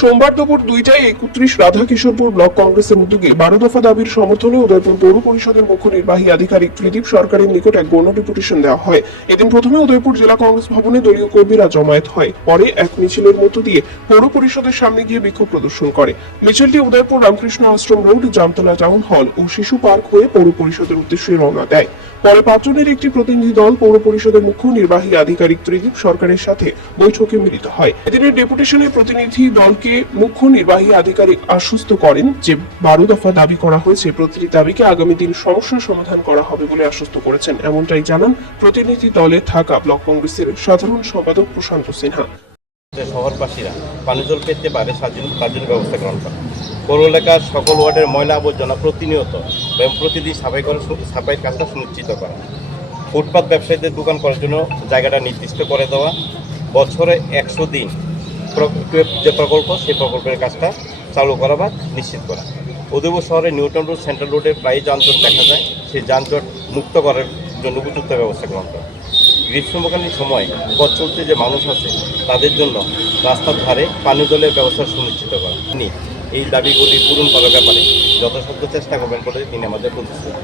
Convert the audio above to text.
সোমবার দুপুর 2টায় 31 রাধাকিশোরপুর ব্লক কংগ্রেসের উদ্যোগে 12 দফা দাবির সমর্থনে উদয়পুর পৌর পরিষদের মুখ্য নির্বাহী আধিকারিক ত্রিদীপ সরকারের নিকট এক গণ ডেপুটেশন দেওয়া হয়। এদিন প্রথমে উদয়পুর জেলা কংগ্রেস ভবনে দলীয় কর্মীরা জমায়েত হয়, পরে এক মিছিলের মধ্য দিয়ে পৌর পরিষদের সামনে গিয়ে বিক্ষোভ প্রদর্শন করে। মিছিলটি উদয়পুর রামকৃষ্ণ আশ্রম রোড, জামতলা টাউন হল ও শিশু পার্ক হয়ে পৌর পরিষদের উদ্দেশ্যে রওনা দেয়। পরে 5 জনের একটি প্রতিনিধি দল পৌর পরিষদের মুখ্য নির্বাহী আধিকারিক ত্রিদীপ সরকারের সাথে বৈঠকে মিলিত হয়। এদিনের ডেপুটেশনের প্রতিনিধি দলকে মুখ্য নির্বাহী আধিকারিক আশ্বস্ত করেন যে 12 দফা দাবি করা হয়েছে, প্রতিটি দাবিকে আগামী দিন সমস্যার সমাধান করা হবে বলে আশ্বস্ত করেছেন। এমনটাই জানান প্রতিনিধি দলে থাকা ব্লক কংগ্রেসের সাধারণ সম্পাদক প্রশান্ত সিনহা। শহরবাসীরা পানীয় জল পেতে পারে তার জন্য ব্যবস্থা গ্রহণ করা। পৌর এলাকার সকল ওয়ার্ডের ময়লা আবর্জনা প্রতিনিয়ত এবং প্রতিদিন সাফাইয়ের কাজটা সুনিশ্চিত করা। ফুটপাত ব্যবসায়ীদের দোকান করার জন্য জায়গাটা নির্দিষ্ট করে দেওয়া। বছরে 100 দিন যে প্রকল্প, সেই প্রকল্পের কাজটা চালু করা বা নিশ্চিত করা। উদয়পুর শহরে নিউটন রোড, সেন্ট্রাল রোডে প্রায় যানজট দেখা যায়, সেই যানজট মুক্ত করার জন্য উপযুক্ত ব্যবস্থা গ্রহণ করা। গ্রীষ্মকালীন সময় পথ চলতে যে মানুষ আছে তাদের জন্য রাস্তার ধারে পানীয় জলের ব্যবস্থা সুনিশ্চিত করা। তিনি এই দাবিগুলি পূরণ করার ব্যাপারে যথাসাধ্য চেষ্টা করবেন বলে তিনি আমাদের প্রতিশ্রুতি।